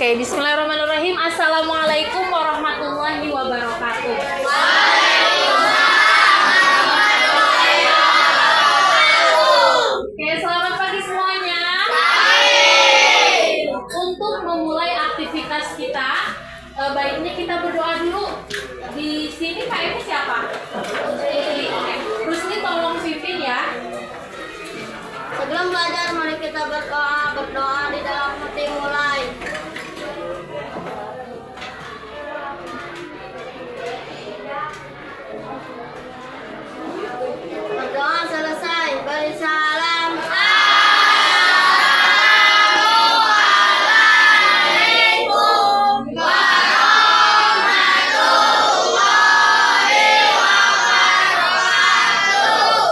Oke, bismillahirrahmanirrahim. Assalamualaikum warahmatullahi wabarakatuh. Oke, selamat pagi semuanya. Untuk memulai aktivitas kita, baiknya kita berdoa dulu. Di sini Pak ini siapa? Terus ini tolong pimpin ya. Sebelum belajar, mari kita berdoa di dalam hati mulai. Berdoa selesai, beri salam.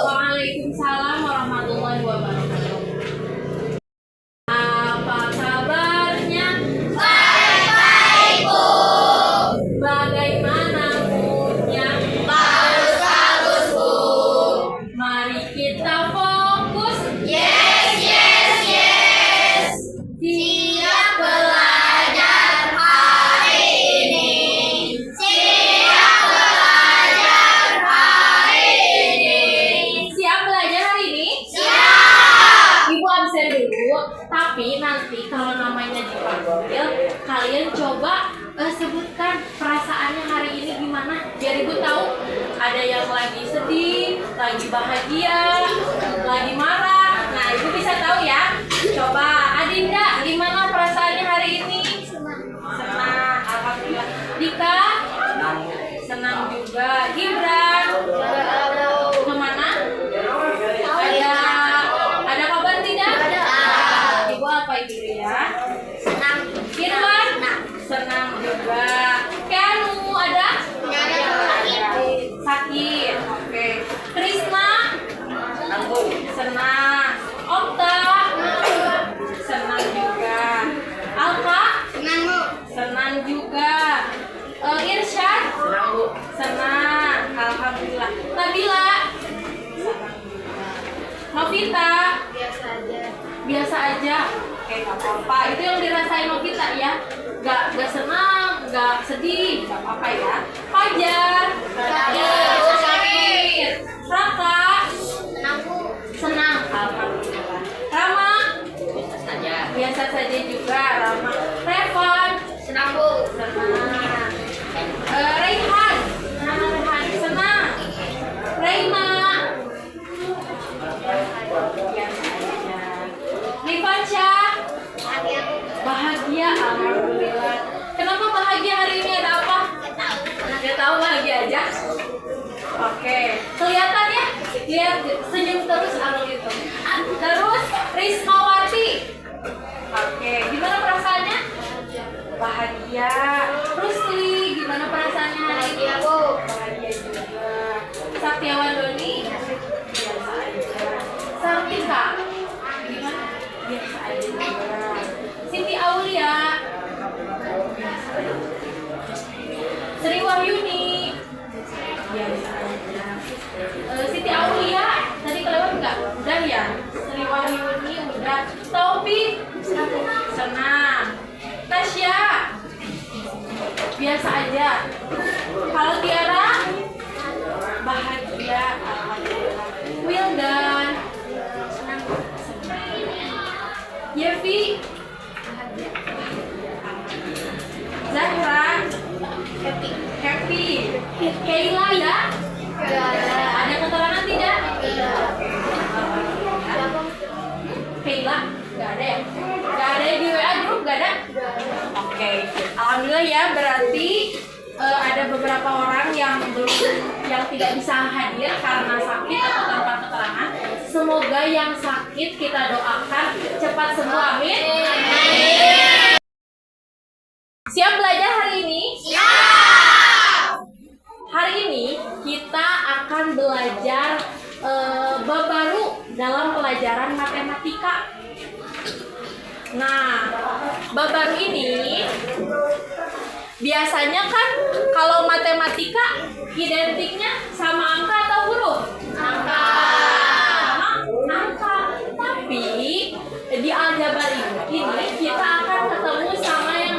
Waalaikumsalam warahmatullahi wabarakatuh. Apa kabarnya? Baik-baik, Bu. Bagaimana moodnya? Bagus-bagus, Bu. Mari kita fokus. Yes, yes, yes. Siap belajar hari ini. Siap belajar hari ini. Siap belajar hari ini? Siap. Ibu absen dulu, tapi nanti kalau namanya dipanggil, kalian coba sebutkan perasaannya hari ini gimana, biar ibu tahu ada yang lagi sedih, lagi bahagia, lagi marah. Nah, ibu bisa tahu ya. Coba Adinda, gimana perasaannya hari ini? Senang, alhamdulillah. Dika? Senang juga. Gibran? Kemana? Ada kabar tidak? Ada. Ibu apa itu ya? Senang. Irwan? Senang juga. Keanu ada? Sakit. Oke. Krisna? Senang. Okta? Senang juga. Alka? Senang, Bu. Senang juga. Irsyad? Senang. Alhamdulillah. Nabila? Novita? Biasa aja. Biasa aja. Oke, gak apa-apa. Itu yang dirasain Novita ya. Gak senang, gak sedih, gak apa-apa ya. Fajar? Sakit. Raka? Senang, Bu. Senang. Alhamdulillah. Rama? Biasa saja juga. Rama. Revan? Senang, Bu. Senang. Raihan? Raihan senang. Reina? Biasa aja. Livansya? Bahagia, alhamdulillah. Kenapa bahagia hari ini, ada apa? Nggak tahu, bahagia aja. Oke, kelihatan ya? Lihat, senyum terus Arul itu. Terus Rismawati. Oke, gimana perasaannya? Bahagia. Rusli, gimana perasaannya hari ini? Bahagia, Bu. Bahagia juga. Saktiawan Doni? Biasa aja. Sartika? Gimana? Biasa aja juga. Siti Aulia? Biasa aja. Sri Wahyuni? Biasa aja. Siti Aulia? Tadi kelewat nggak? Udah ya? Sri Wahyuni udah. Taufik? Senang. Tasya? Biasa aja. Kalau Tiara? Bahagia. Alhamdulillah. Wildan? Senang. Yevi? Zahra? Happy. Kayla ya? Ada keterangan tidak? Kayla? Gak ada ya? Gak ada di WA grup? Gak ada? Oke. Alhamdulillah ya, berarti ada beberapa orang yang tidak bisa hadir karena sakit atau tanpa keterangan. Semoga yang sakit kita doakan cepat sembuh, amin. Siap belajar hari ini? Siap. Hari ini kita akan belajar bab baru dalam pelajaran matematika. Nah, bab baru ini biasanya kan kalau matematika identiknya sama angka atau huruf? Angka. Tapi di aljabar ini kita akan ketemu sama yang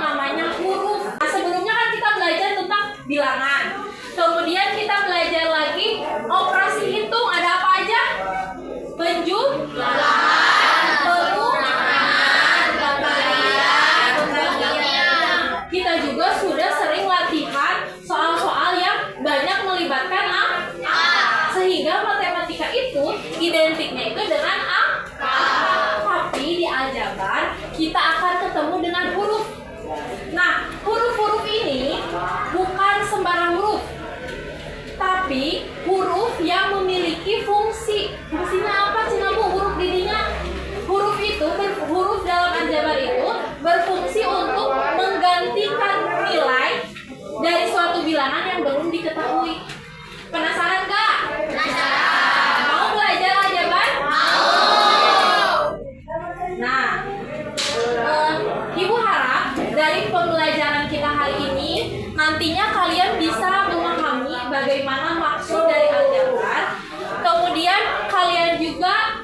dari pembelajaran kita hari ini, nantinya kalian bisa memahami bagaimana maksud dari aljabar. Kemudian kalian juga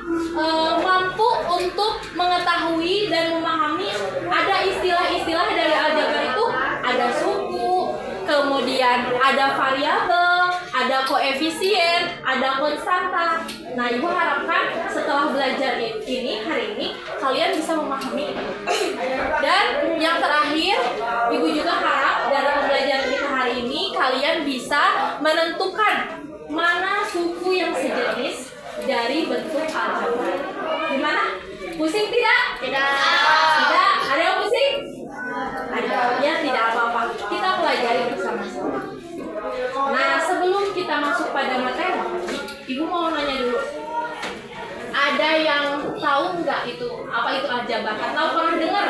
mampu untuk mengetahui dan memahami ada istilah-istilah dari aljabar itu, ada suku, kemudian ada variabel, ada koefisien, ada konstanta. Nah, Ibu harapkan setelah belajar ini hari ini kalian bisa memahami itu. Dan yang terakhir, Ibu juga harap dari pembelajaran kita hari ini kalian bisa menentukan mana suku yang sejenis dari bentuk aljabar. Gimana? Pusing tidak? Tidak. Tidak? Ada yang pusing? Ada. Ya, tidak apa-apa. Kita pelajari bersama-sama. Nah, sebelum kita masuk pada materi, Ibu mau nanya dulu. Ada yang tahu nggak itu apa itu aljabar? Atau pernah dengar?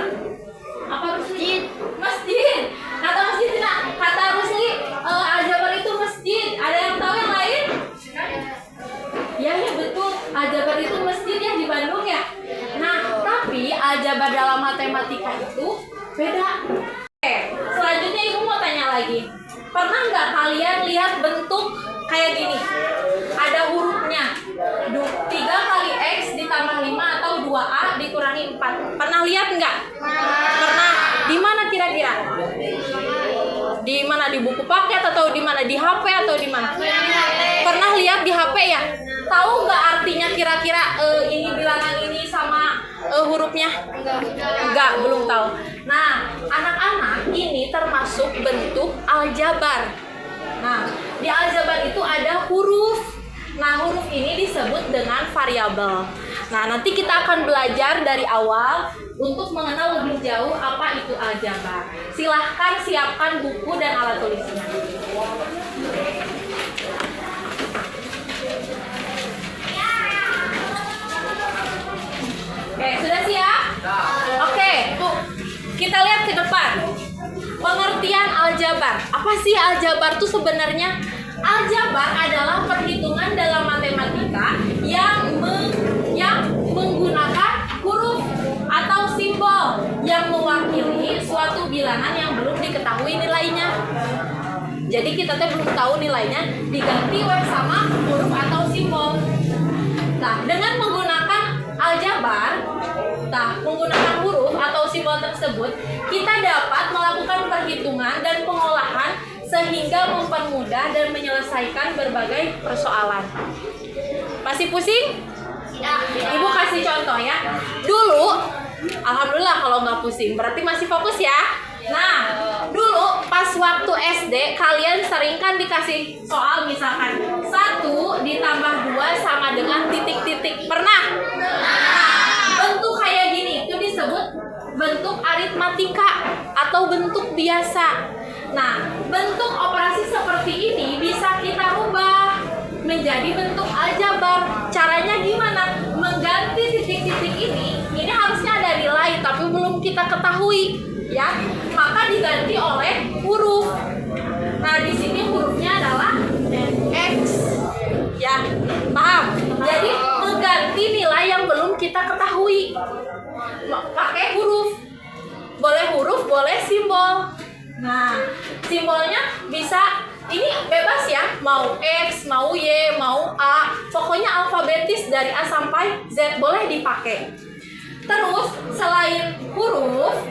Apa Rusli? Masjid. Kata masjid tidak? Kata Rusli, aljabar itu masjid. Ada yang tahu yang lain? Ya betul. Aljabar itu masjid ya di Bandung ya. Nah, tapi aljabar dalam matematika itu beda. Oke, selanjutnya Ibu mau tanya lagi. Pernah nggak kalian lihat bentuk kayak gini? Ada hurufnya. 3 kali X ditambah 5 atau 2A dikurangi 4. Pernah lihat nggak? Pernah. Di mana kira-kira? Di mana? Di buku paket atau di mana? Di HP atau di mana? Pernah lihat di HP ya? Tahu nggak artinya kira-kira ini bilangan ini sama hurufnya? Enggak, belum tahu. Nah, anak-anak ini termasuk bentuk aljabar. Nah, di aljabar itu ada huruf. Nah, huruf ini disebut dengan variabel. Nah, nanti kita akan belajar dari awal untuk mengenal lebih jauh apa itu aljabar. Silahkan siapkan buku dan alat tulisnya. Oke, sudah siap? Oke, Bu. Kita lihat ke depan. Pengertian aljabar. Apa sih aljabar itu sebenarnya? Aljabar adalah perhitungan dalam matematika yang menggunakan huruf atau simbol yang mewakili suatu bilangan yang belum diketahui nilainya. Jadi kita belum tahu nilainya, diganti sama huruf atau simbol. Nah, dengan menggunakan aljabar, menggunakan huruf atau simbol tersebut, kita dapat melakukan perhitungan dan pengolahan sehingga mempermudah dan menyelesaikan berbagai persoalan. Masih pusing? Ibu kasih contoh ya. Dulu, alhamdulillah kalau nggak pusing, berarti masih fokus ya. Nah, dulu pas waktu SD kalian sering kan dikasih soal misalkan 1 ditambah 2 sama dengan titik-titik. Pernah? Bentuk kayak gini itu disebut bentuk aritmatika atau bentuk biasa. Nah, bentuk operasi seperti ini bisa kita rubah menjadi bentuk aljabar. Caranya gimana? Mengganti titik-titik ini harusnya ada nilai tapi belum kita ketahui, ya. Maka diganti oleh huruf. Nah, di sini hurufnya adalah X. Ya, paham? Jadi mengganti nilai yang belum kita ketahui. Pakai huruf. Boleh huruf, boleh simbol. Nah, simbolnya bisa ini bebas ya, mau X, mau Y, mau A, pokoknya alfabetis dari A sampai Z boleh dipakai. Terus selain huruf,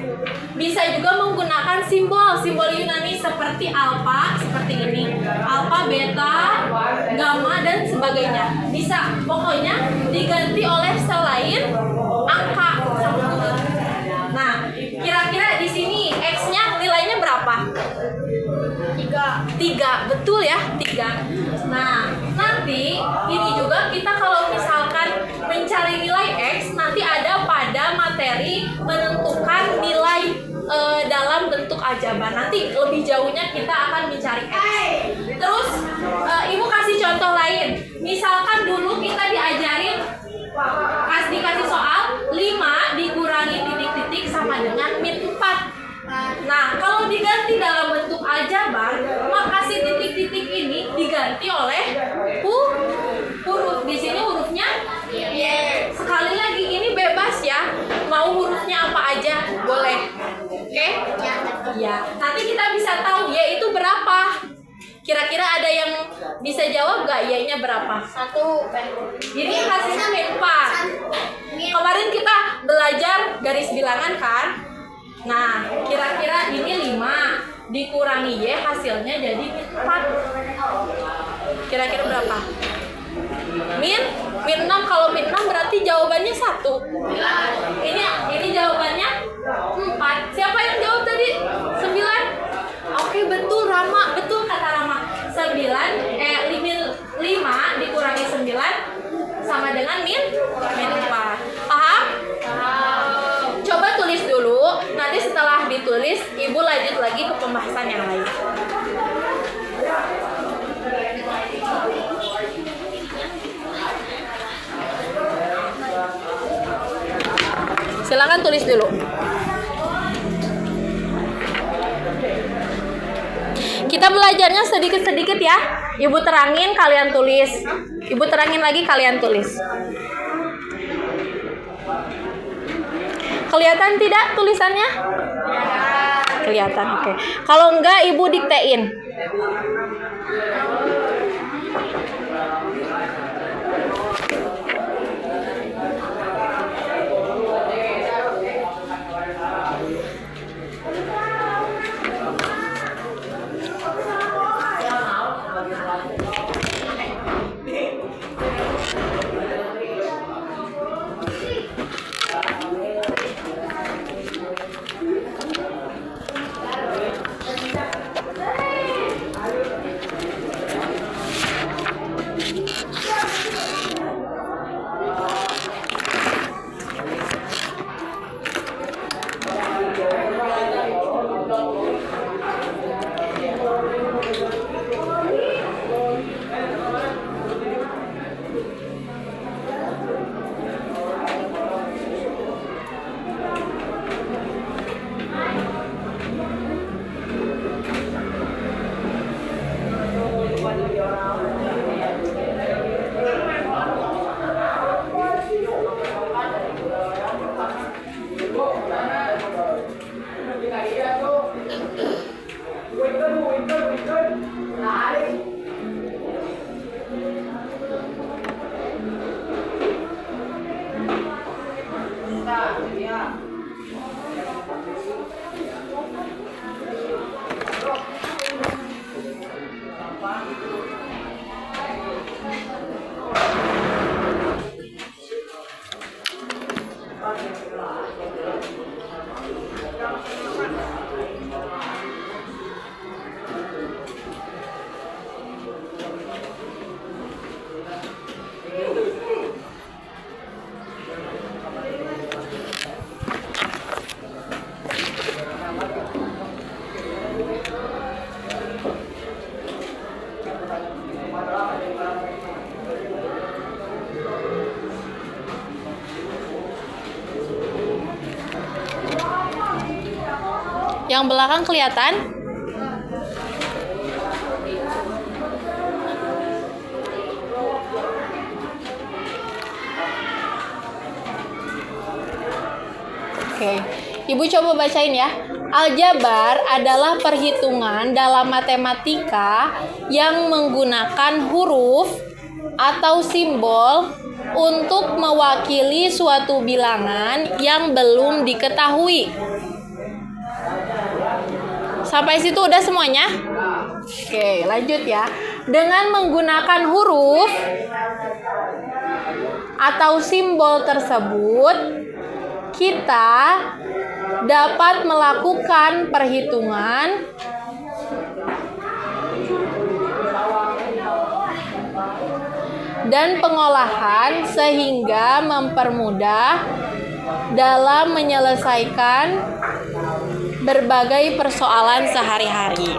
bisa juga menggunakan simbol Yunani seperti alfa, seperti ini, alfa, beta, gamma dan sebagainya. Bisa, pokoknya diganti oleh selain angka. Nah, kira-kira di sini X-nya nilainya berapa? 3, betul ya, 3. Nah, nanti ini juga kita kalau misalkan mencari nilai X, nanti ada pada materi menentukan nilai dalam bentuk aljabar. Nanti lebih jauhnya kita akan mencari X. Terus, Ibu kasih contoh lain. Misalkan dulu kita diajarin dikasih soal 5 dikurangi titik-titik sama dengan min 4. Nah, kalau diganti dalam bentuk aljabar, maka si titik-titik ini diganti oleh huruf. Di sini hurufnya Y. Sekali lagi ini bebas ya, mau hurufnya apa aja boleh. Oke? Ya. Ya, nanti kita bisa tahu Y itu berapa. Kira-kira ada yang bisa jawab gak Y-nya berapa? 1. Ini hasilnya min 4. Kemarin kita belajar garis bilangan kan? Nah, kira-kira ini 5 dikurangi Y hasilnya jadi min 4. Kira-kira berapa? Min 6. Kalau min 6 berarti jawabannya 1. Ini jawabannya 4. Siapa yang jawab tadi? 9. Oke, betul Rama. Betul kata Rama. 5 dikurangi 9 sama dengan min 4. Paham? Coba tulis dulu. Nanti setelah ditulis, Ibu lanjut lagi ke pembahasan yang lain. Silakan tulis dulu. Kita belajarnya sedikit-sedikit ya. Ibu terangin, kalian tulis. Ibu terangin lagi, kalian tulis. Kelihatan tidak tulisannya? Kelihatan, oke. Kalau enggak, Ibu diktein. Yang belakang kelihatan? Oke, Ibu coba bacain ya. Aljabar adalah perhitungan dalam matematika yang menggunakan huruf atau simbol untuk mewakili suatu bilangan yang belum diketahui. Sampai situ udah semuanya? Oke, lanjut ya. Dengan menggunakan huruf atau simbol tersebut, kita dapat melakukan perhitungan dan pengolahan sehingga mempermudah dalam menyelesaikan berbagai persoalan sehari-hari.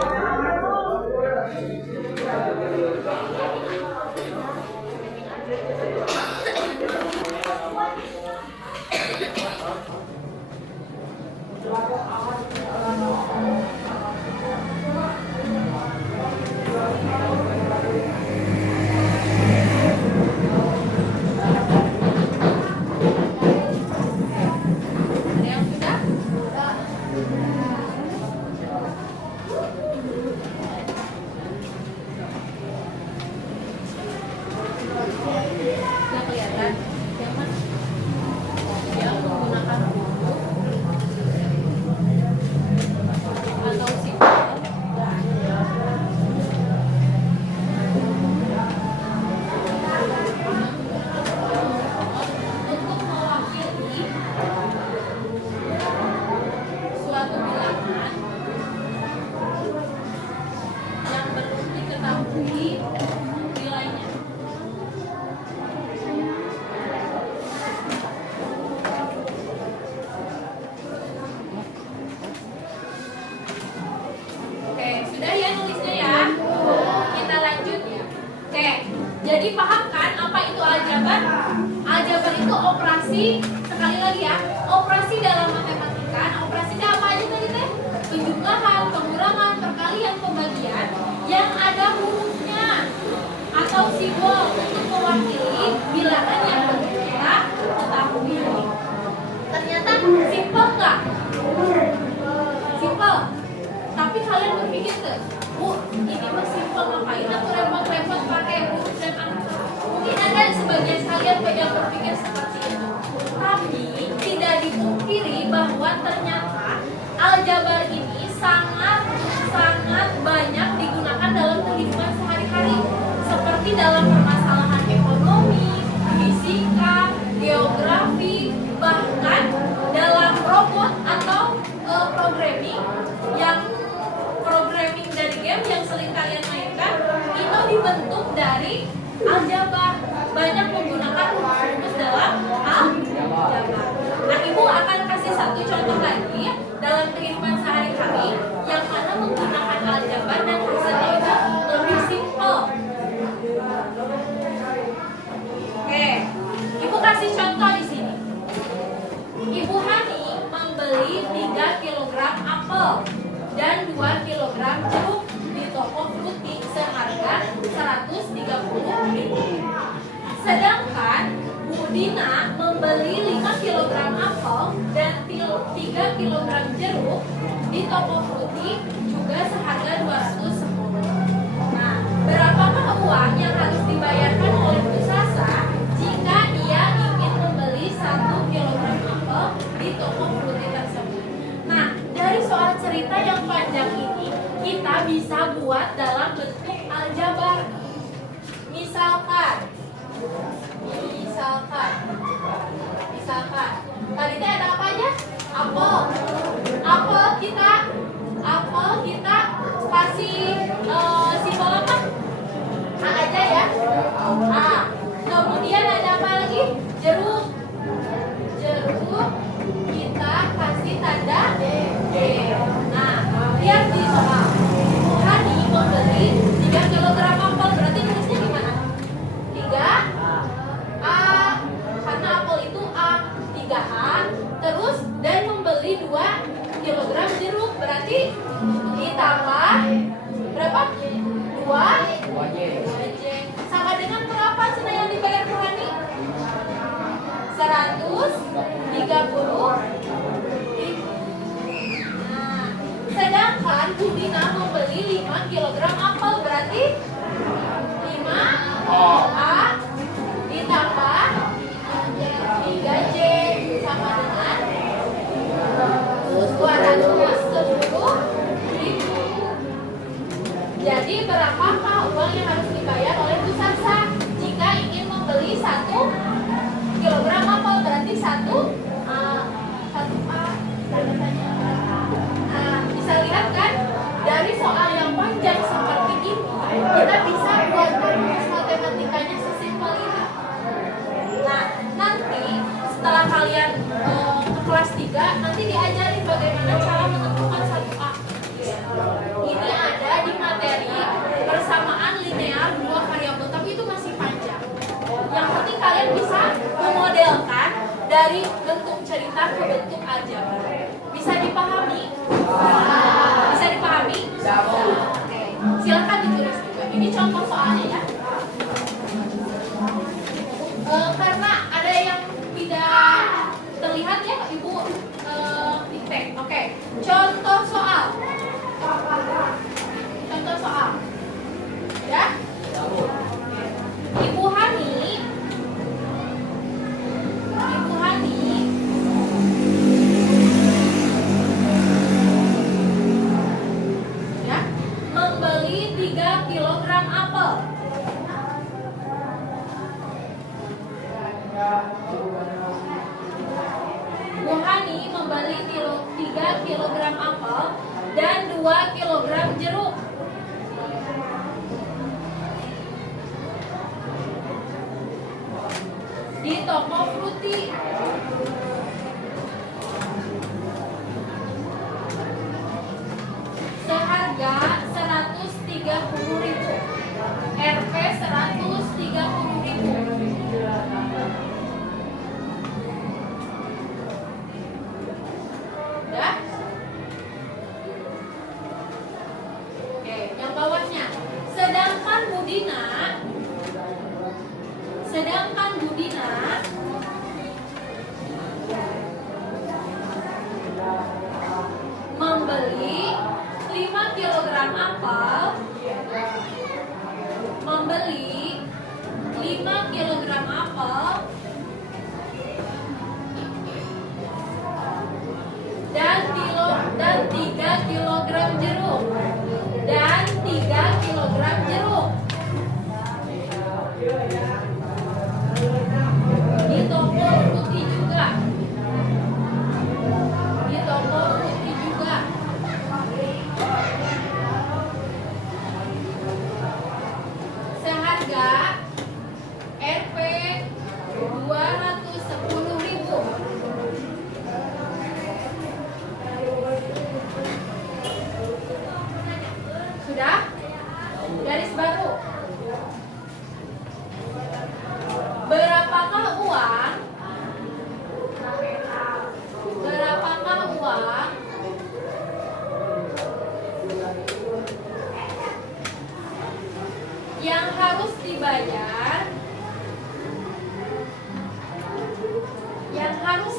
Jadi paham kan apa itu aljabar? Aljabar itu operasi, sekali lagi ya, operasi dalam matematika. Nah, operasinya apa aja tadi teh? Penjumlahan, pengurangan, perkalian, pembagian yang ada hurufnya atau simbol untuk mewakili bilangan yang perlu kita ketahui. Ternyata simple nggak? Simple. Tapi kalian berpikir tuh, ini mah simple, ngapain aku repot-repot pakai huruf dan angka? Mungkin ada sebagian kalian yang berpikir seperti itu. Tapi tidak dipungkiri bahwa ternyata aljabar ini sangat banyak digunakan dalam kehidupan sehari-hari, seperti dalam permasalahan ekonomi, fisika, geografi, bahkan dalam robot atau programming dari game yang sering kalian mainkan itu dibentuk dari aljabar, banyak menggunakan rumus dalam aljabar. Nah, ibu akan kasih satu contoh lagi dalam kehidupan sehari-hari yang mana menggunakan aljabar dan hasilnya itu lebih simple. Oke, ibu kasih contoh di sini. Ibu Hani membeli 3 kg apel dan 2 kg jeruk di toko fruity seharga 130.000. Sedangkan Bu Dina membeli 5 kg apel dan 3 kg jeruk di toko fruity juga seharga 210. Nah, berapakah uang yang harus dibayarkan oleh Bu Sasa jika ia ingin membeli 1 kg apel di toko fruity tersebut? Nah, dari soal cerita yang panjang ini kita bisa buat dalam bentuk aljabar. Misalkan tadi ada apa aja? Apel kita kasih simbol apa? A aja ya. A. Kemudian ada apa lagi? Jeruk kita kasih tanda D. Nah, lihat di soal. Bu Hani membeli 3 kg apel, berarti nulisnya gimana? 3 A, karena apel itu A, 3A. Terus dan membeli 2 kg jeruk, berarti ditambah berapa? 2J. Sama dengan berapa cina yang dibayar Bu Hani? 130. Sedangkan Bu Dina membeli 5 kg apel, berarti 5A ditambah 3J sama dengan 210.000. Jadi berapakah uang yang harus dibayar oleh Bu Sasa jika ingin membeli 1 kg apel, berarti 1A. Bisa lihat kan, dari soal yang panjang seperti ini kita bisa buatkan rumus matematikanya sesimpel ini. Nah, nanti setelah kalian ke kelas 3 nanti diajari bagaimana cara menentukan 1A. Ini ada di materi persamaan linear 2 variabel, tapi itu masih panjang. Yang penting kalian bisa memodelkan dari bentuk cerita ke bentuk aljabar. Bisa dipahami? Bisa dipahami? Oke. Silakan ditulis juga. Ini contoh soalnya ya. Karena ada yang tidak terlihat ya, Ibu dicek. Oke. Contoh soal. Ya. Ibu Hani ya, membeli 3 kg apel. Bu Hani membeli 3 kg apel dan 2 kg jeruk. Di toko fruity. Seharga 130.000. Rp 130.000. Tukang apel membeli 5 kilogram apel dan 3 kilogram jeruk di toko putih juga seharga Rp 210.000. Sudah? Garis baru. Berapakah uang yang harus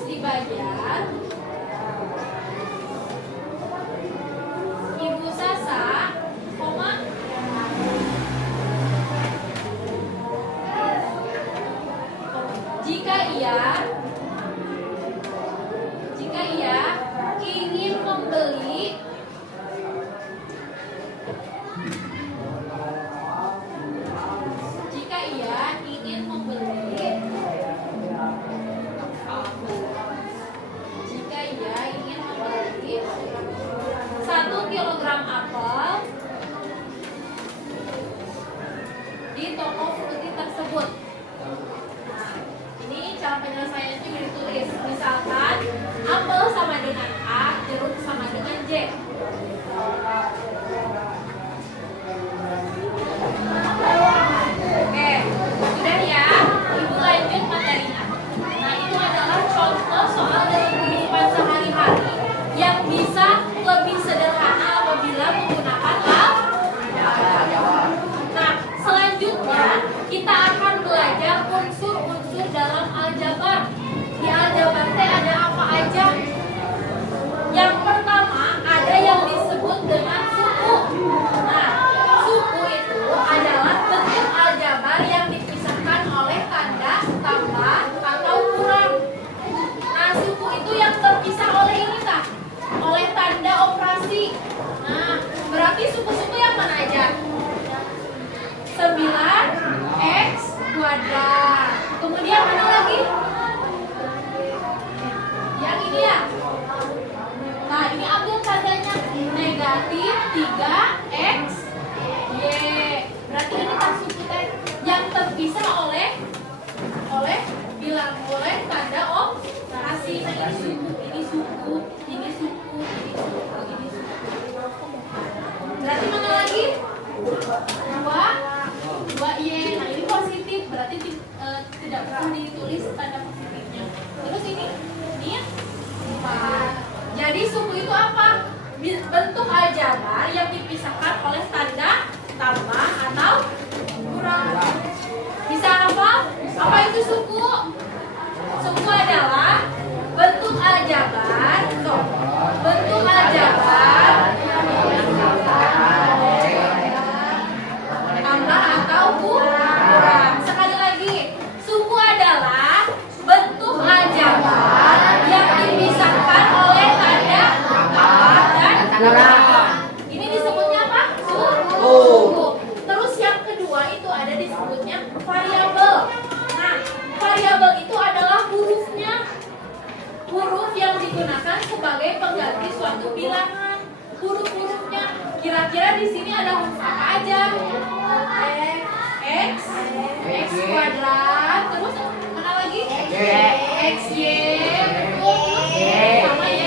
dibayar Ibu Sasa, jika ia ingin membeli satu kilogram apel di toko fruity tersebut. Nah, ini cara penyelesaiannya juga ditulis. Misalkan apel sama dengan A, jeruk sama dengan J. Oke, sudah ya. Ibu lanjut materinya. Nah, itu adalah contoh soal dalam kehidupan sehari-hari yang bisa lebih sederhana apabila menggunakan aljabar. Nah, selanjutnya kita akan belajar unsur-unsur dalam aljabar. Di aljabar ada apa aja? Yang pertama ada yang disebut dengan suku. Nah, suku itu adalah bentuk aljabar yang dipisahkan oleh tanda tambah atau kurang. Nah, suku itu yang terpisah oleh ini kah? Oleh tanda operasi. Nah, berarti suku-suku yang mana aja? 9x kuadrat. Kemudian mana lagi? Yang ini ya. Nah, ini ambil tandanya negatif 3x y. Berarti ini kan suku yang terpisah oleh tanda operasi. Nah, ini suku, ini suku, ini suku, ini suku, ini suku. Berarti mana lagi? 2y. Nah, ini positif, berarti tidak perlu ditulis tanda positifnya. Terus ini 4. Jadi suku itu apa? Bentuk aljabar yang dipisahkan oleh tanda tambah atau kurang. Bisa apa? Apa itu suku? Suku adalah bentuk aljabar. Bentuk aljabar tambah atau kurang. Sekali lagi, suku adalah bentuk aljabar yang dipisahkan oleh tanda tambah dan kurang. Ini disebutnya apa? Suku. Terus yang kedua itu ada disebutnya variabel. Nah, variabel itu adalah hurufnya. Huruf yang digunakan sebagai pengganti suatu bilangan. Huruf-hurufnya. Kira-kira di sini ada huruf apa aja? X kuadrat. Terus mana lagi? XY. Sama Y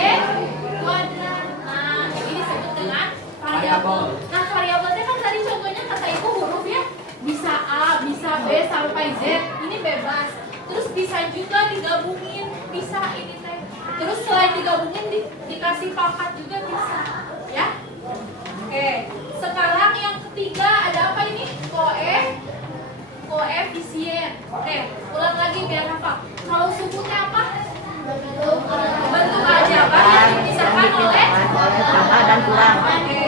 kuadrat. Nah, ini disebut dengan variabel. Nah, variabelnya kan tadi contohnya kata ibu huruf ya. Bisa A, bisa B sampai Z. Ini bebas. Terus bisa juga digabungin. Bisa ini teh. Terus selain digabungin dikasih pangkat juga bisa. Ya. Oke. Sekarang yang ketiga ada apa ini? Koefisien. Oke, ulang lagi biar hafal. Kalau sukunya apa? Bentuk aljabar yang dipisahkan oleh tambah dan kurang. Oke.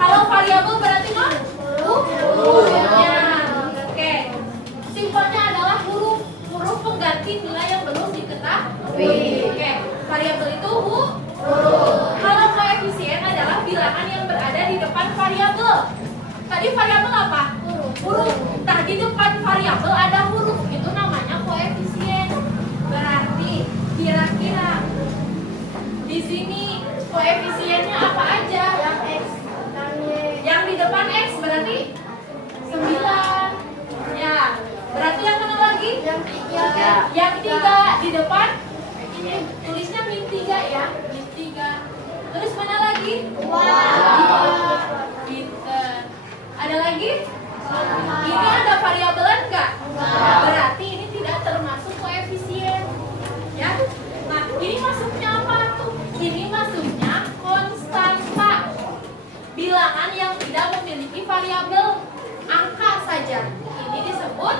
Kalau variabel depan variabel. Tadi variabel apa? Huruf. Nah, di depan variabel ada huruf, itu namanya koefisien. Berarti kira-kira di sini koefisiennya apa aja? Yang X dan Y. Yang di depan X berarti 9. Ya. Berarti yang mana lagi? Yang Yang 3 di depan ini tulisnya -3 ya. -3. Terus mana lagi? Wah. Pinter. Ada lagi? Ini ada variabelan enggak? Berarti ini tidak termasuk koefisien. Ya. Nah, ini masuknya apa tuh? Ini masuknya konstanta. Bilangan yang tidak memiliki variabel angka saja. Ini disebut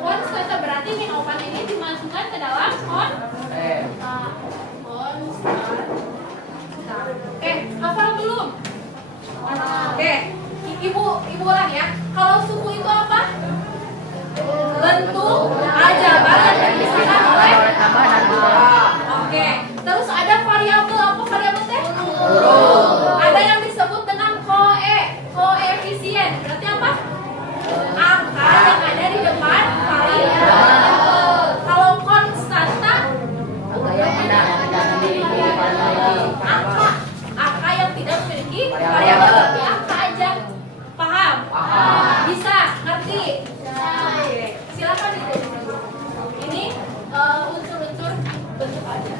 konstanta. Berarti minovan ini dimasukkan ke dalam konstanta. Oke, hafal belum? Oke, ibu ulang ya. Kalau suku itu apa? Bentuk aljabar yang dipisahkan oleh tambah dan kurang. Oke, terus ada variabel, apa variabel teh? Ada yang disebut dengan koefisien. Berarti apa? Angka yang ada di depan variabel. Kalau konstanta, angka yang tidak memiliki variabel, berarti angka aja. Paham? Bisa? Ngerti? Oke, silakan ditulis. Ini unsur-unsur bentuk aja.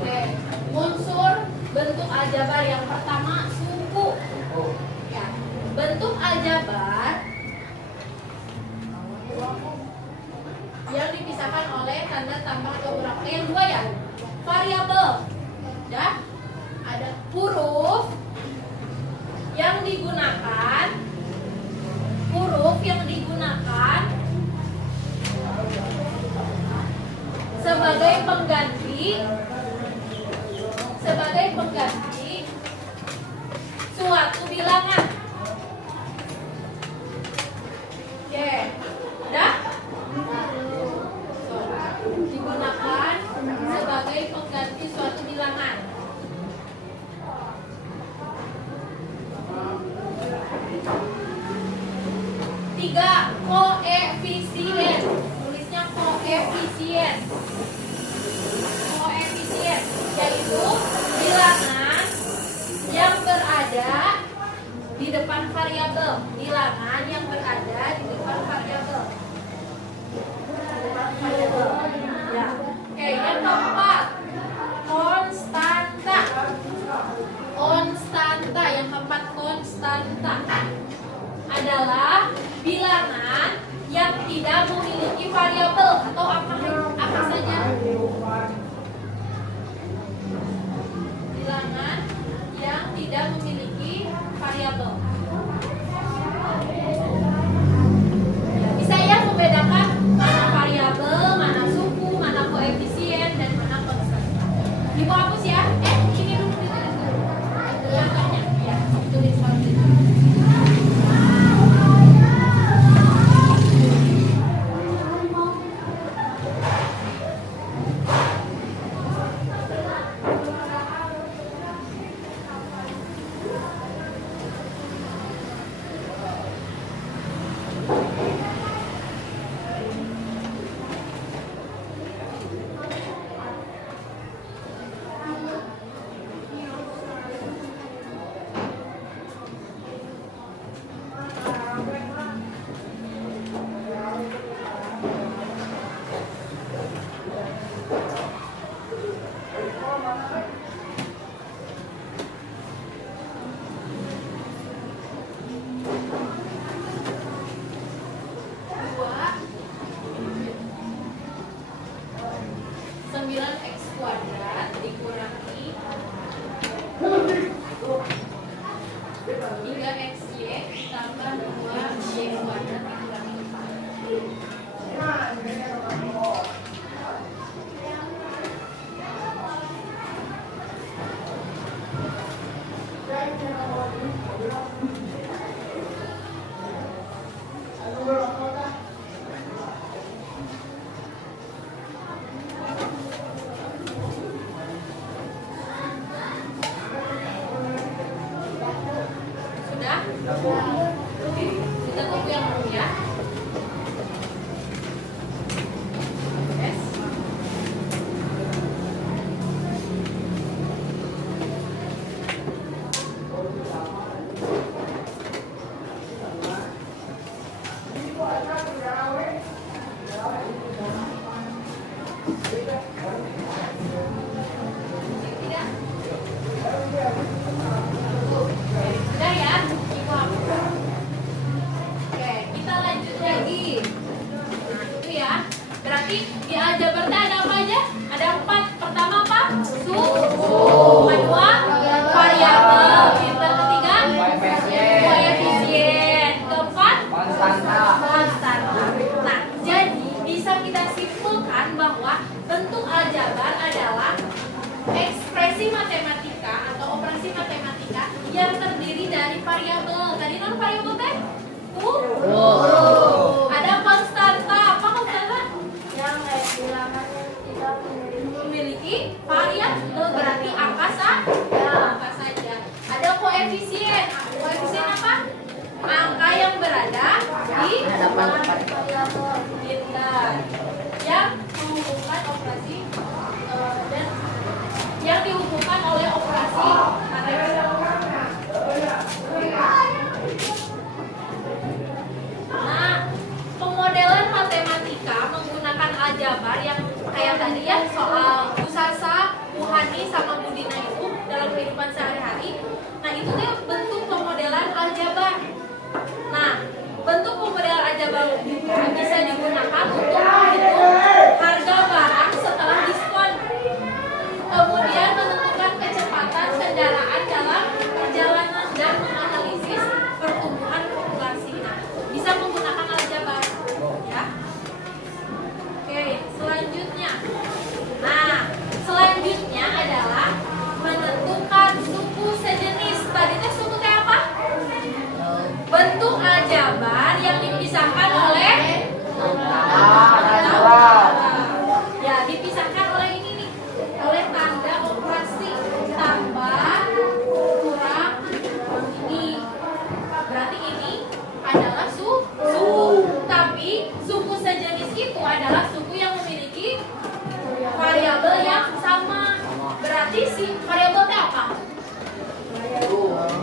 Oke, unsur bentuk aljabar yang pertama suku. Ya, bentuk aljabar yang dipisahkan oleh tanda tambah atau kurang. Yang dua ya, variabel. Ya, ada huruf yang digunakan, sebagai pengganti suatu bilangan. Oke, udah? Digunakan sebagai pengganti suatu bilangan. Tiga, koefisien. Tulisnya koefisien. Koefisien yaitu bilangan yang berada di depan variabel. Bilangan yang berada di depan variabel. Ya. Oke, yang keempat, konstanta. Konstanta yang keempat, konstanta adalah bilangan yang tidak memiliki variabel atau apa saja. Bilangan yang tidak memiliki variabel. Bisa ya membedakan mana variabel, mana suku, mana koefisien, dan mana konstanta. Ibu hapus ya. Ini dulu ditulis dulu. Contohnya, ya, ditulis seperti itu. Udah ya, Ibu hapus. Oke, kita lanjut lagi. Nah, itu ya. Berarti di aljabar ada apa aja? Ada 4. Pertama apa? Kedua, variabel. Yang ketiga, koefisien. Keempat, konstanta. Nah, jadi bisa kita simpulkan bahwa bentuk aljabar adalah ekspresi matematika atau operasi matematika yang terdiri dari variabel. Tadi non variabel teh? Ada konstanta. Apa konstanta? Yang bilangan yang tidak Memiliki variabel berarti angka saja. Ada koefisien. Koefisien apa? Angka yang berada di variabel. Pintar. Yang menghubungkan operasi dan yang dihubungkan oleh operasi matematika. Nah, pemodelan matematika menggunakan aljabar yang kayak tadi ya, soal Bu Sasa, Bu Hani, sama Bu Dina itu dalam kehidupan sehari-hari. Nah, itu tuh bentuk pemodelan aljabar. Nah, bentuk pemodelan aljabar juga bisa digunakan untuk menghitung harga barang setelah diskon. Kemudian menentukan kecepatan kendaraan dalam perjalanan dan menganalisis pertumbuhan populasi. Nah, bisa menggunakan aljabar, ya. Oke, selanjutnya. Nah, selanjutnya adalah menentukan suku sejenis. Tadi itu suku teh apa? Bentuk aljabar yang dipisahkan oleh ya, dipisahkan oleh ini nih, oleh tanda operasi tambah kurang ini. Berarti ini adalah suku. Tapi suku sejenis itu adalah suku yang memiliki variabel yang sama. Berarti si variabel teh apa?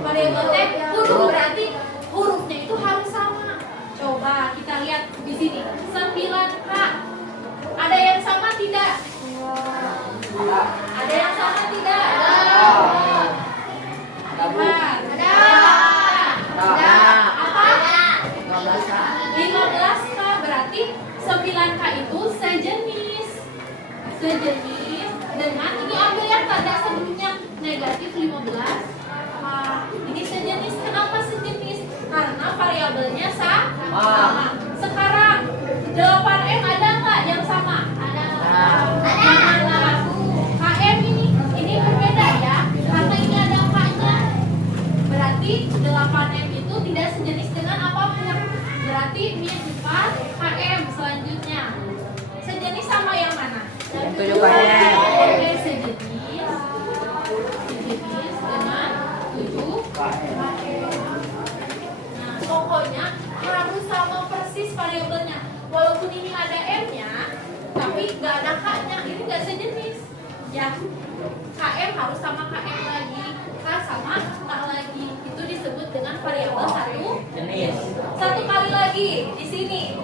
Variabel teh huruf, berarti hurufnya itu harus sama. Coba kita lihat di sini. 9K. Ada yang sama tidak? Ada yang sama tidak? Ada. Apa? 15K. Berarti 9K itu sejenis dengan ini, ambil yang tanda sebelumnya negatif 15. Ini sejenis. Kenapa sejenis? Karena variabelnya sama. Sekarang 8M ada nggak yang sama? Ada. KM ini berbeda ya, karena ini ada K-nya. Berarti 8M itu tidak sejenis dengan apapun. Berarti min 4 KM selanjutnya. Sejenis sama yang mana? Oke, sejenis dengan 7 KM. Nah, pokoknya harus sama persis variabelnya. Walaupun ini ada M-nya, tapi nggak ada K-nya, ini nggak sejenis. Ya, KM harus sama KM lagi, K sama K lagi. Itu disebut dengan variabel satu jenis. Satu kali lagi di sini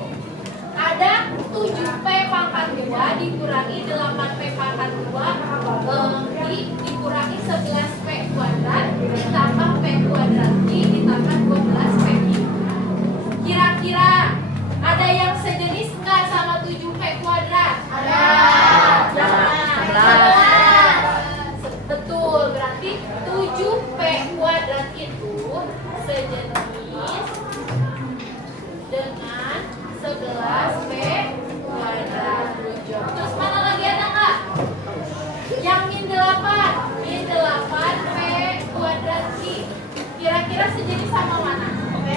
ada 7P pangkat 2 dikurangi 8P pangkat 2 dikurangi 11P kuadrat ditambah P kuadrat ditambah 12P. Kira-kira ada yang sejenis nggak sama 7P kuadrat? Ada. 11. Betul, berarti 7P kuadrat itu sejenis dengan 11P kuadrat. Terus mana lagi ada nggak? Yang min 8P kuadrat Q. Kira-kira sejenis sama mana? P.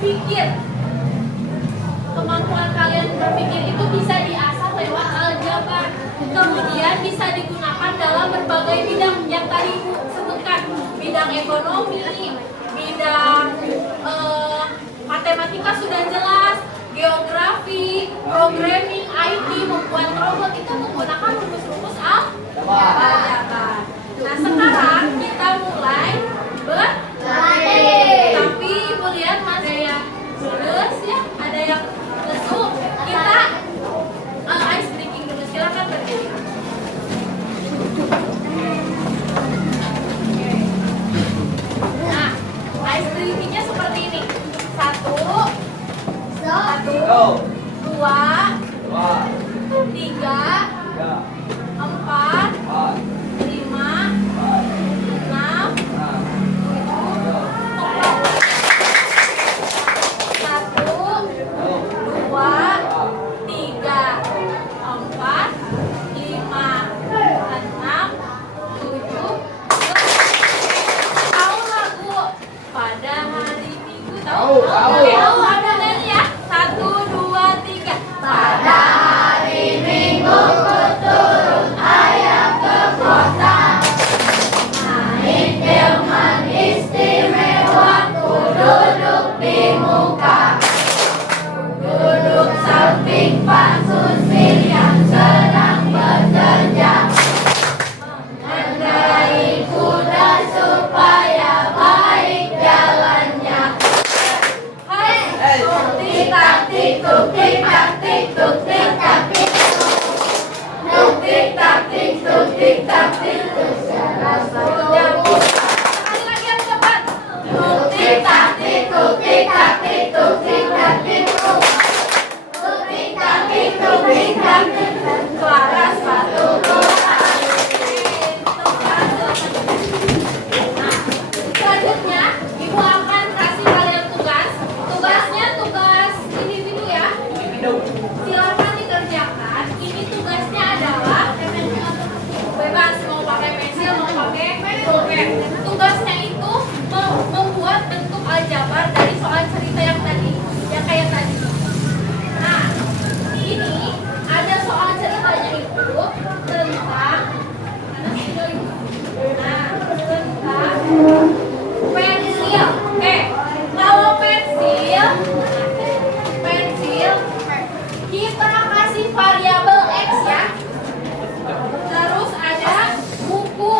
berpikir. Kemampuan kalian berpikir itu bisa diasah lewat aljabar. Kemudian bisa digunakan dalam berbagai bidang yang tadi Ibu sebutkan. Bidang ekonomi, bidang matematika sudah jelas, geografi, programming, IT, membuat robot itu menggunakan rumus-rumus aljabar. Nah, sekarang kita mulai berlatih. Tapi Ibu lihat ada yang lulus ya, ada yang lesu. Kita ice breaking dulu. Silakan berdiri. Nah, ice breakingnya seperti ini. Satu, dua, tiga, empat, lima, enam, tujuh, satu, dua, tuk tik tak tik tuk tik tak tik tuk tik tak tik tuk tik tak tik sekali lagi yang cepat tuk tik tak tik tuk tik tak tik tuk tik tak tik tuk tik tak tik tuk tik tak tik suara sepatu bola. Selanjutnya ibu akan kasih kalian tugas. Tugasnya tugas individu ya. Silakan dikerjakan. Ini tugasnya adalah bebas mau pakai pensil mau pakai pulpen. Tugasnya itu membuat bentuk aljabar dari soal cerita yang tadi, yang kayak tadi. Nah, ini ada soal ceritanya itu tentang pensil. Kalau pensil kita kasih variabel X ya. Terus ada buku.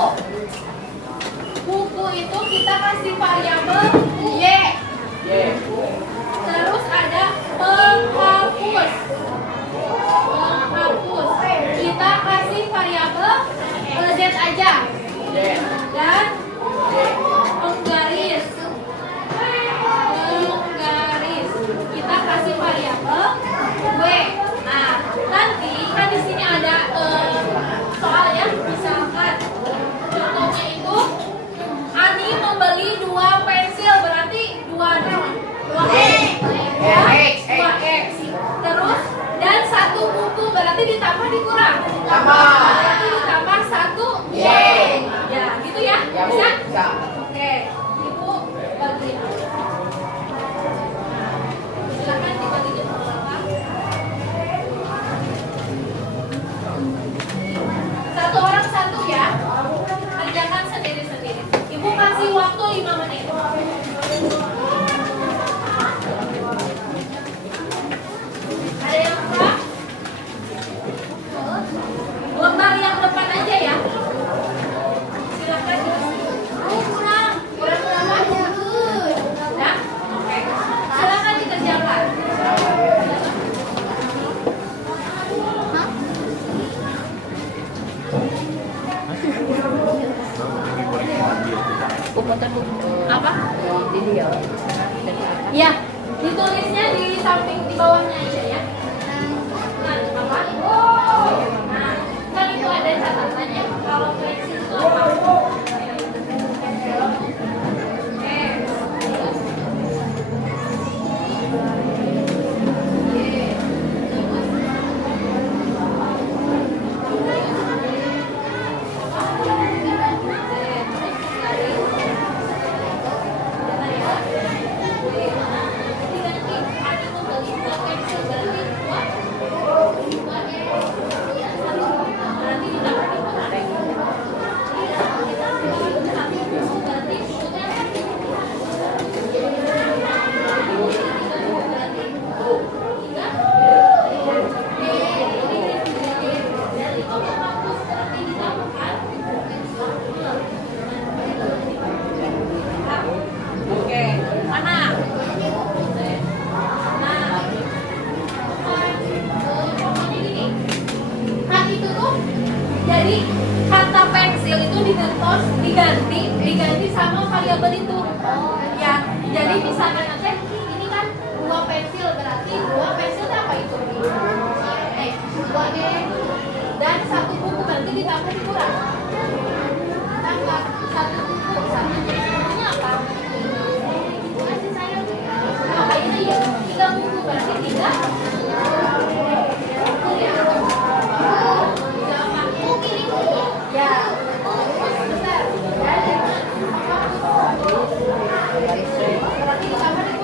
Buku itu kita kasih variabel Y. Terus ada penghapus. Kita kasih variabel Z aja. Dan penggaris. Kita kasih variabel W. Nah, nanti kan di sini ada soalnya, misalkan contohnya itu Ani membeli 2 pensil, berarti 2X. Terus dan 1 buku berarti ditambah dikurang. Berarti ditambah 1 Y. Ya, gitu ya? Bisa? Oke. Ibu bagi. Silakan dibagi ke belakang. Satu orang satu ya. Kerjakan sendiri-sendiri. Ibu kasih waktu 5 menit. Ada yang kurang? Lembar yang depan aja ya. Silakan. Kurang berapa? Ya? Oke. Silakan dikerjakan. Apa? Ya, ditulisnya di samping di bawahnya aja ya. Nah, apa? Nah, kan itu ada catatannya kalau pensil itu apa? Jadi kata pensil itu diganti sama variabel itu. Ya, jadi misalkan nanti ini kan 2 pensil berarti 2 pensil apa itu? 2 dan 1 buku berarti ditambah dikurang. Tambah 1 buku sama jadinya apa? Kasih saya. Apa ini ya? 3 buku berarti 3. Ya, besar. Berarti ditambah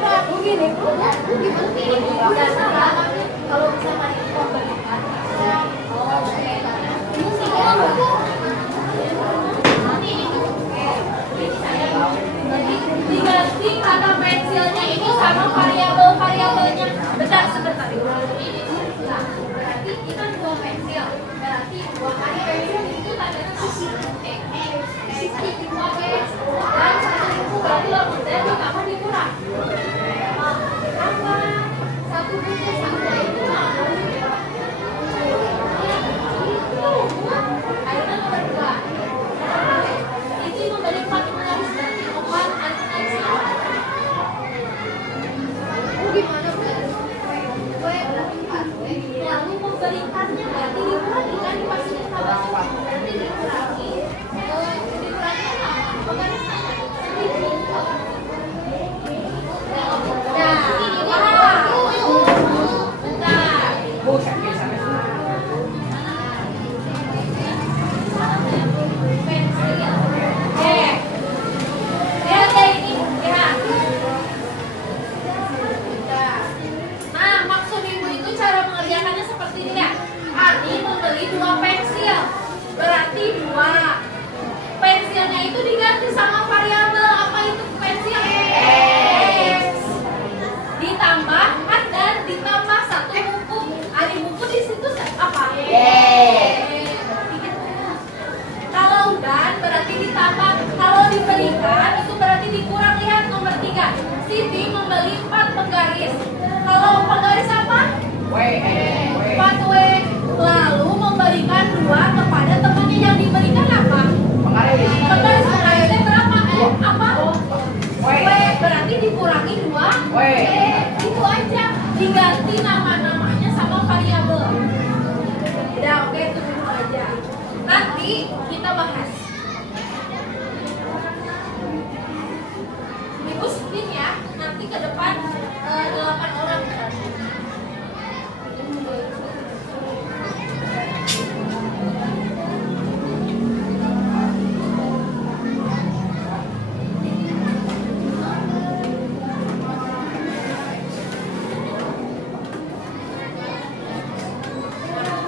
sini ya. Ani membeli 2 pensil. Berarti 2. Pensilnya itu diganti sama variabel apa itu pensil? X. Ditambah kan dan ditambah 1 buku. Ada buku di situ apa? Kalau dan berarti ditambah. Kalau diberikan itu berarti dikurang. Lihat nomor 3. Siti membeli 4 penggaris. Kalau penggaris apa? 4W. Lalu memberikan 2 kepada temannya yang diberikan apa? Penggaris penggarisnya berapa? Apa? W. Berarti dikurangi 2. Itu aja. Diganti nama-namanya sama variabel. Udah oke, itu dulu aja. Nanti kita bahas. Ibu spin ya. Nanti ke depan 8 orang.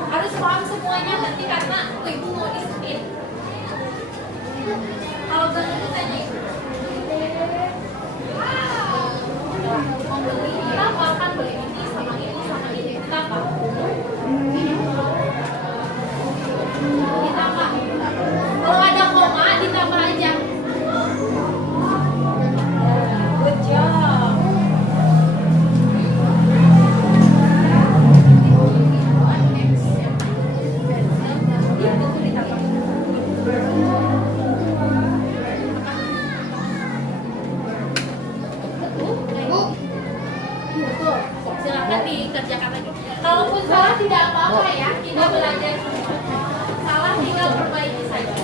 Harus paham semuanya nanti karena ibu mau di spin. Kalau belum itu tanya ibu. Mau beli kita akan beli ini sama ini ditambah. Ditambah. Kalau ada koma ditambah aja. Good job. Silakan dikerjakan lagi. Kalaupun salah tidak apa-apa ya, kita belajar semua. Salah tinggal perbaiki saja.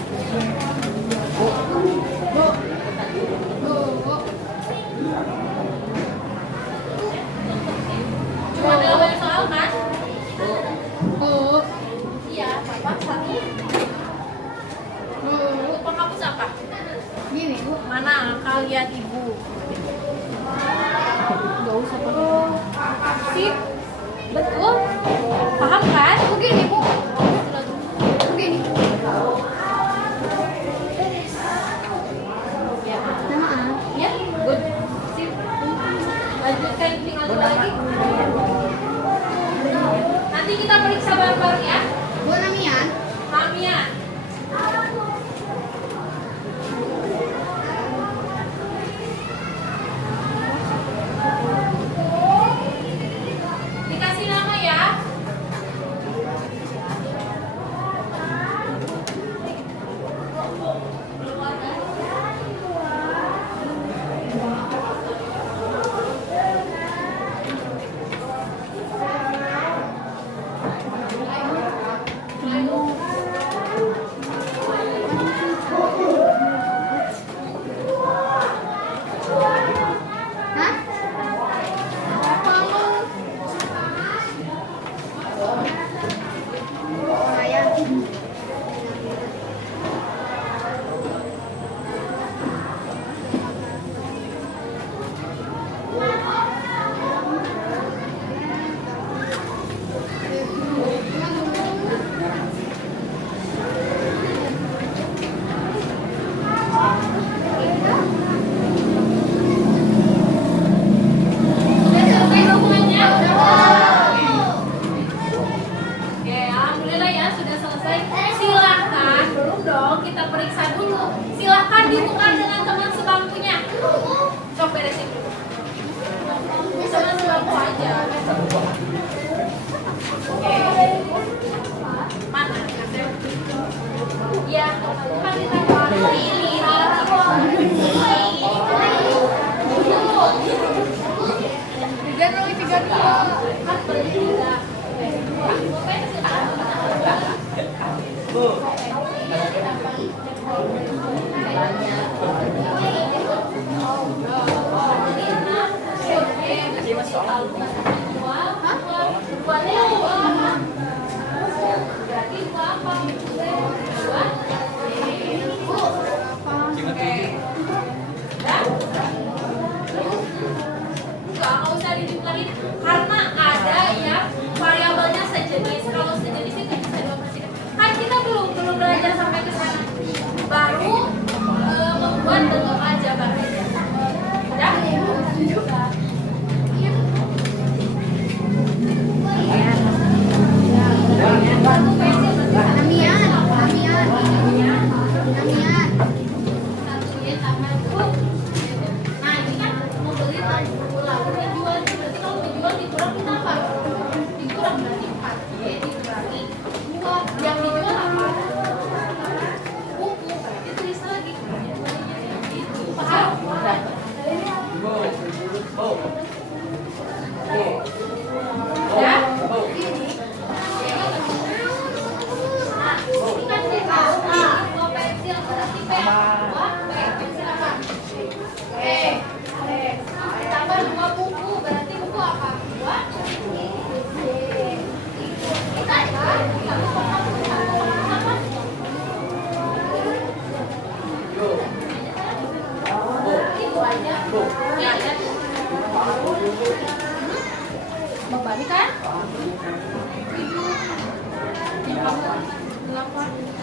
Cuma ada banyak soal kan? Iya, Papa satu. Penghapus apa? Gini, Bu. Mana kalian ibu? Gak usah pakai. Sip. Betul. Paham kan? Begini, Bu. Begini. Ya. Sama. Ya, good. Sip. Lanjutkan tinggal 2 lagi. Nanti kita periksa bareng-bareng ya. Bu Namian. Mamian. Dikasih nama ya.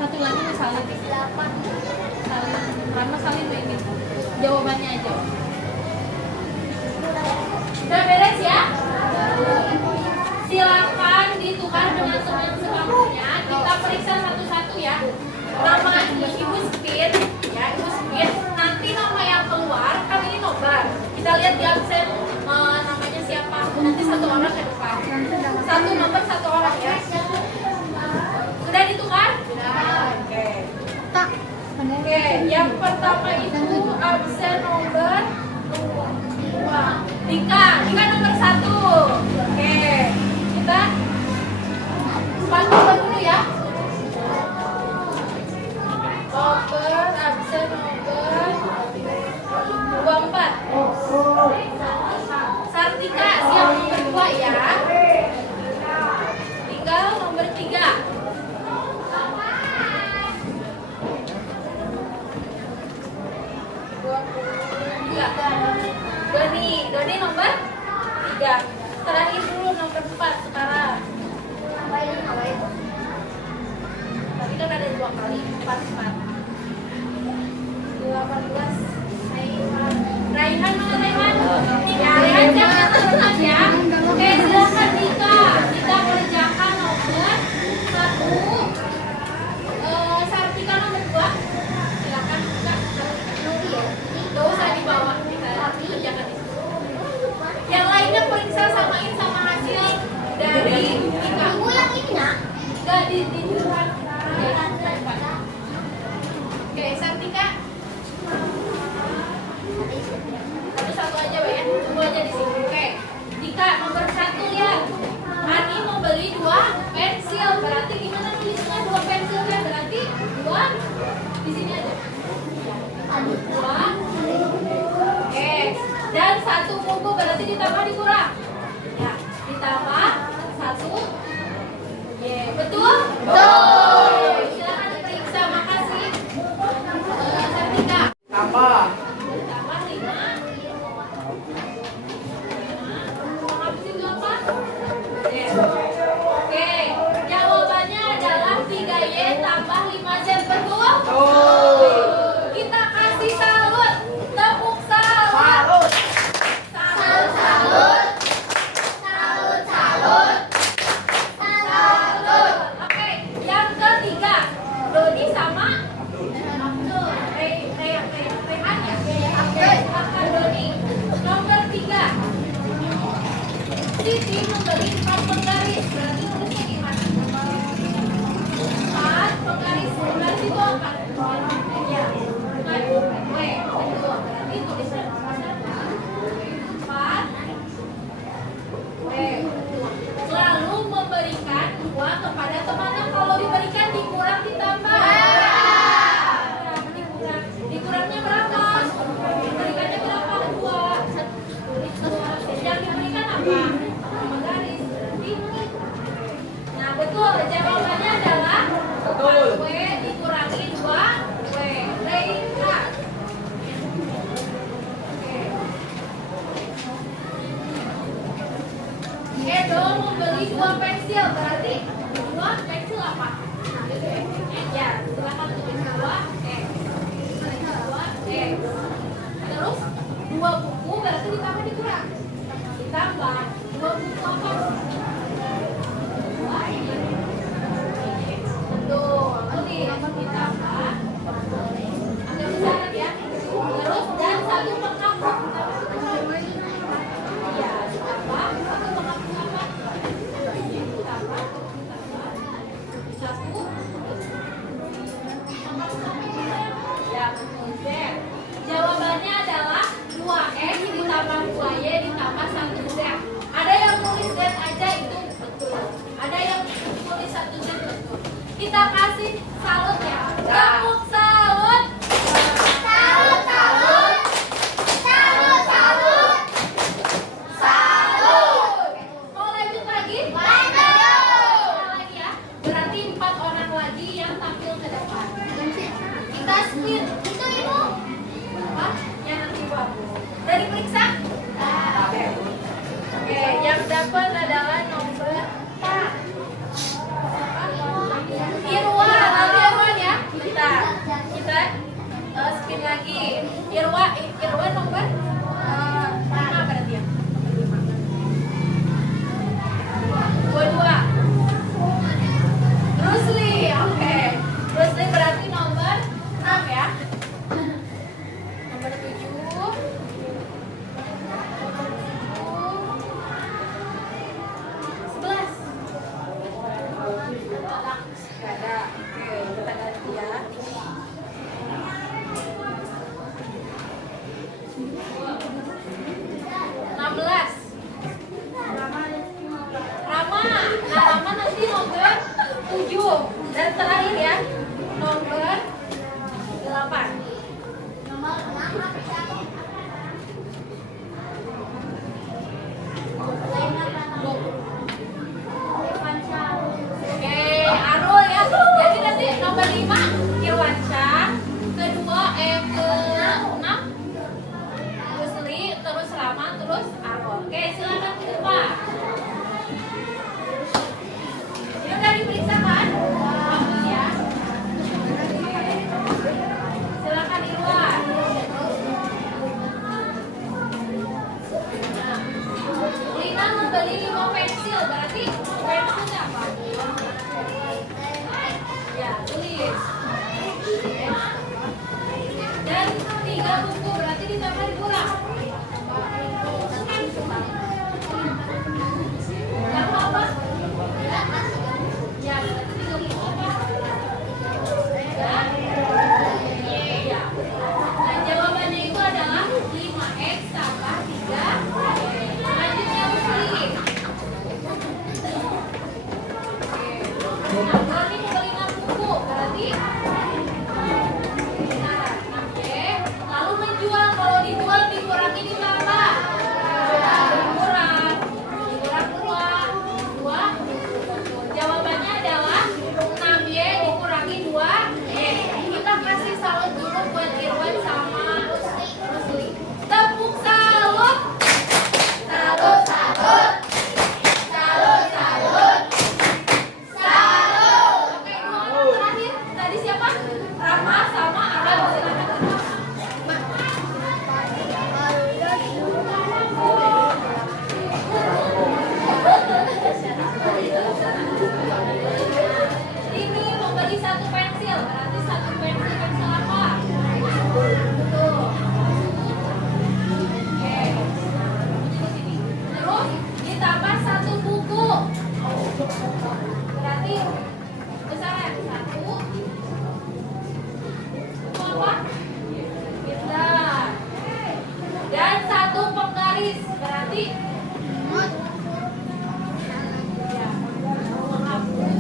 Satu lagi nih Salim. Rama Salim ini. Jawabannya aja. Udah beres ya? Silakan ditukar dengan teman sebangkunya. Kita periksa satu-satu ya. Nama Ibu Spin, ya Ibu Spin. Nanti nama yang keluar, kan ini nomor. Kita lihat di absen namanya siapa. Nanti satu orang ke depan. Satu nomor satu orang ya. Sudah ditukar? Oke. Oke, yang pertama itu absen nomor 2. Dika nomor 1. Oke, kita nomor dulu ya. Nomor absen nomor 24. Sartika siap nomor 2 ya. Tinggal nomor 3. Doni nomor 3. Terakhir dulu nomor 4 sekarang. Tadi kan ada 2 kali 4. 18. Raihan mana Raihan? Ya Raihan jangan terus ya. Oke silakan Dika. Dika kerjakan nomor 1. Sartika nomor 2. Silakan Dika. Gak usah dibawa. Kerjakan di situ. Yang lainnya periksa samain sama hasil dari kita. Yang ini nak? Gak di depan. Oke, Sartika. Satu aja ya. Tunggu aja di sini. Oke. Dika nomor 1 ya. Ani mau beli 2 pensil. Berarti gimana tulisnya 2 pensil ya? Berarti 2 di sini aja. 2. Oke, dan 1 buku berarti ditambah dikurang. Ya, ditambah 1. Betul? Betul. Silakan diperiksa, makasih. Sartika. Tambah 5. Habisin berapa? Oke, jawabannya adalah 3Y tambah 5Z. Betul? Betul. Kita kasih salut. Tepuk salut. Salut. Oke, yang ketiga, Doni sama Rehan ya? Silahkan Doni. Nomor 3. Siti membeli 4 penggaris. Berarti nulisnya gimana? 4 penggaris. Penggaris itu apa? Ya. Betul. Berarti tulisnya 4. Selalu memberikan 2 kepada temannya. Kalau diberikan dikurang ditambah. Dikurangnya berapa? Diberikannya berapa? 2. Yang diberikan apa? Penggaris. Nah betul. Jawabannya adalah 4W dikurangi 2W. Reina. Edo membeli 2 pensil, berarti 2 pensil apa? Ya, silakan tulis 2X. 2X. Terus 2 buku berarti ditambah dikurang. Ditambah 2 buku apa? 2X. Betul. Tulis ditambah. Agak besar ya. Terus dan 1 penghapus. Ya, ditambah 1 penghapus apa? Ditambah 1. Ya, betul. Z. Jawabannya adalah 2X ditambah 2Y ditambah 1Z. Ada yang nulis Z aja itu betul. Ada yang tulis 1Z betul. Kita kasih salut ya. Tepuk salut. Salut, salut. Salut, salut. Salut. Mau lanjut lagi? Lanjut. Lagi ya. Berarti 4 orang lagi yang tampil ke depan. Kita spin. Itu Ibu. Apa? Yang nanti buat. Udah diperiksa? Oke, yang dapat adalah nomor nomor 5 berarti ya. Nomor 5. 22. Bruce Lee, oke. Bruce Lee berarti nomor 6 ya. Nomor 7. 11. Gak ada. Oke, kita ganti ya. 16. Rama. Nah, Rama nanti nomor 7. Dan terakhir ya, nomor 8. Oke, Arul ya. Jadi nanti nomor 5 Irwansyah, ke-6 Bruce Lee, terus Rama, terus Arul. Oke, silakan ke depan. Ini udah diperiksa kan? Bagus ya. Silakan Irwan. Lina mau beli 5 pensil, berarti pensilnya apa? Ya, tulis. Dan 3 buku, berarti ditambah dikurang. Yang apa? Ya, berarti 3 buku apa? Ya. Nah, jawabannya itu adalah 5x tambah 3. Selanjutnya Musli. Nah, berarti mau beli 6 buku, berarti lalu menjual, kalau dijual dikurangi ditambah. Dikurang 2. Jawabannya adalah 6y dikurangi 2y. Kita kasih salut dulu buat Irwan sama Rusli. Tepuk salut. Salut, salut. Salut, salut. Salut. Oke, 2 orang terakhir. Tadi siapa? Rama sama Arul. Silakan. Ini mau beli 1 pensil, berarti 1 pensil apa? Betul. Oke. Di sini. Terus ditambah 1 buku. Berarti besarnya 1. Buku apa? Pintar. Dan 1 penggaris, berarti ya, menghapus.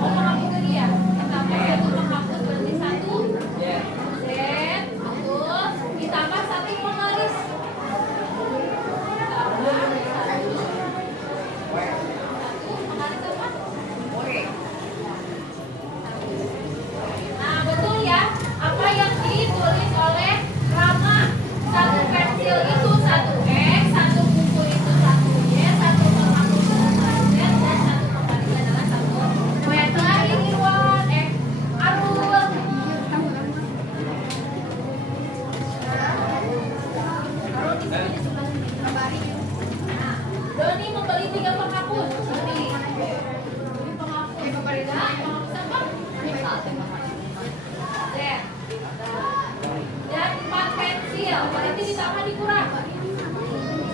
Oh, menghapus tadi ya. Ditambah 1 menghapus berarti 1 Z. Terus ditambah 1 penggaris. Ditambah 1 penggaris apa? Nah, betul ya. Apa yang ditulis oleh Rama? 1 pensil itu 1x, 1 buku itu 1y, 1 penghapus adalah 1z, dan 1 penggaris adalah 1w. Terakhir Irwan, Arul. Arul di sini di sebelah sini. Nah, Doni membeli 3 penghapus. Doni. Ini penghapus. Penghapus apa? Z. Dan 4 pensil, berarti ditambah dikurang.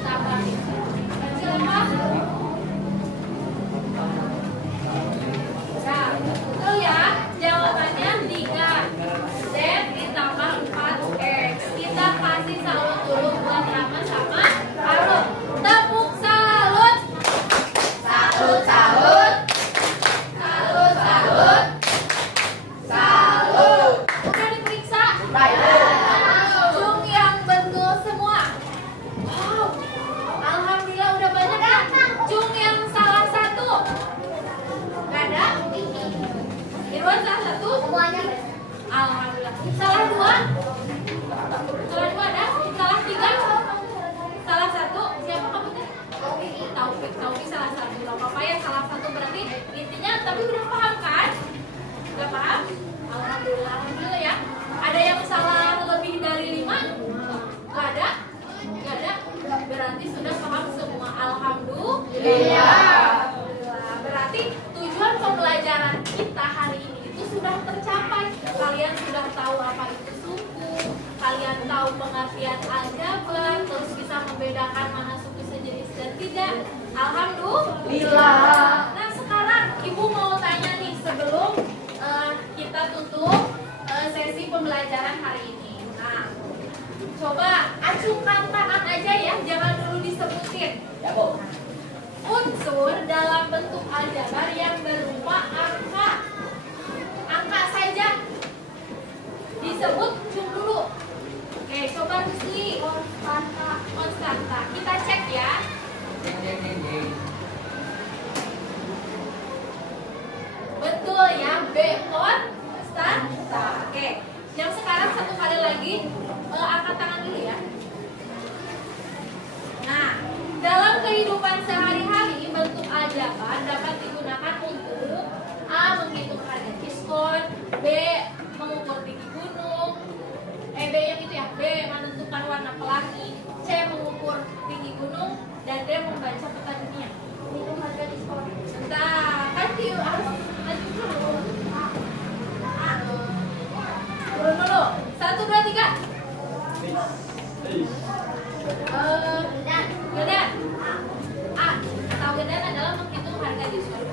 Tambah pensil apa? Nah, betul ya. Jawabannya 3 Z ditambah 4x. Kita kasih salut dulu buat Rama sama Arul. Tepuk salut. Salut, salut. Salut, salut. Salut. Udah diperiksa? Jung yang betul semua. Wow. Alhamdulillah udah banyak ya. Jung yang salah 1. Gak ada? Irwan salah 1? Alhamdulillah. Salah 2? Salah 2 ada? Salah 3? Salah 1? Siapa kamu teh? Taufik salah 1. Gak apa-apa ya, salah 1 berarti intinya, tapi udah paham kan? Udah paham? Alhamdulillah ya. Ada yang salah lebih dari 5? Gak ada? berarti tujuan pembelajaran kita hari ini itu sudah tercapai. Kalian sudah tahu apa itu suku, kalian tahu pengertian aljabar, terus bisa membedakan mana suku sejenis dan tidak. Alhamdulillah. Nah sekarang ibu mau tanya nih sebelum kita tutup sesi pembelajaran hari ini. Nah, coba acungkan tangan aja ya, jangan dulu disebutin. Ya, Bu. Unsur dalam bentuk aljabar yang berupa angka. Angka saja. Disebut cum dulu. Oke, coba Rusli. Konstanta. Kita cek ya. Betul ya, B konstanta. Oke. Yang sekarang satu kali lagi angkat tangan dulu ya. Nah, dalam kehidupan sehari-hari bentuk aljabar dapat digunakan untuk A. Menghitung harga diskon, B. Mengukur tinggi gunung, B yang itu ya, B. Menentukan warna pelangi, C. Mengukur tinggi gunung, dan D. Membaca peta dunia. Menghitung harga diskon. Bentar, kan harus maju dulu. Turun dulu. 1, 2, 3. Gedan. A. Tahu gedan adalah menghitung harga diskon.